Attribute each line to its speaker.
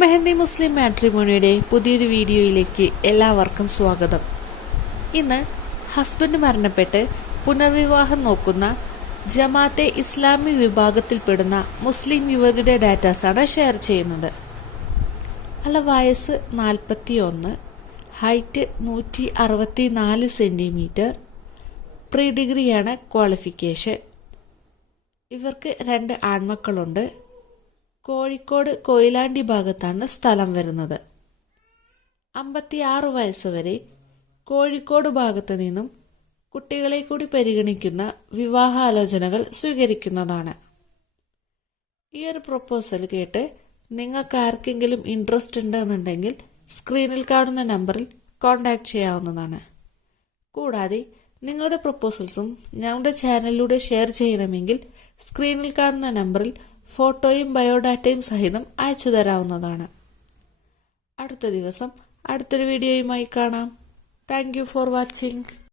Speaker 1: മെഹന്തി മുസ്ലിം മാട്രിമോണിയുടെ പുതിയൊരു വീഡിയോയിലേക്ക് എല്ലാവർക്കും സ്വാഗതം ഇന്ന് ഹസ്ബൻഡ് മരണപ്പെട്ട് പുനർവിവാഹം നോക്കുന്ന ജമാഅത്തെ ഇസ്ലാമി വിഭാഗത്തിൽപ്പെടുന്ന മുസ്ലിം യുവതിയുടെ ഡാറ്റാസാണ് ഷെയർ ചെയ്യുന്നത് അയാളുടെ വയസ്സ് നാൽപ്പത്തി ഒന്ന് ഹൈറ്റ് നൂറ്റി അറുപത്തി നാല് സെൻറ്റിമീറ്റർ പ്രീ ഡിഗ്രിയാണ് ക്വാളിഫിക്കേഷൻ ഇവർക്ക് രണ്ട് ആൺമക്കളുണ്ട് കോഴിക്കോട് കൊയിലാണ്ടി ഭാഗത്താണ് സ്ഥലം വരുന്നത് അമ്പത്തിയാറ് വയസ്സുവരെ കോഴിക്കോട് ഭാഗത്തു നിന്നും കുട്ടികളെ കൂടി പരിഗണിക്കുന്ന വിവാഹാലോചനകൾ സ്വീകരിക്കുന്നതാണ് ഈ ഒരു പ്രൊപ്പോസൽ കേട്ട് നിങ്ങൾക്ക് ആർക്കെങ്കിലും ഇൻട്രസ്റ്റ് ഉണ്ടെന്നുണ്ടെങ്കിൽ സ്ക്രീനിൽ കാണുന്ന നമ്പറിൽ കോൺടാക്ട് ചെയ്യാവുന്നതാണ് കൂടാതെ നിങ്ങളുടെ പ്രൊപ്പോസൽസും ഞങ്ങളുടെ ചാനലിലൂടെ ഷെയർ ചെയ്യണമെങ്കിൽ സ്ക്രീനിൽ കാണുന്ന നമ്പറിൽ ഫോട്ടോയും ബയോഡാറ്റയും സഹിതം അയച്ചു തരാവുന്നതാണ് അടുത്ത ദിവസം അടുത്തൊരു വീഡിയോയുമായി കാണാം താങ്ക് ഫോർ വാച്ചിങ്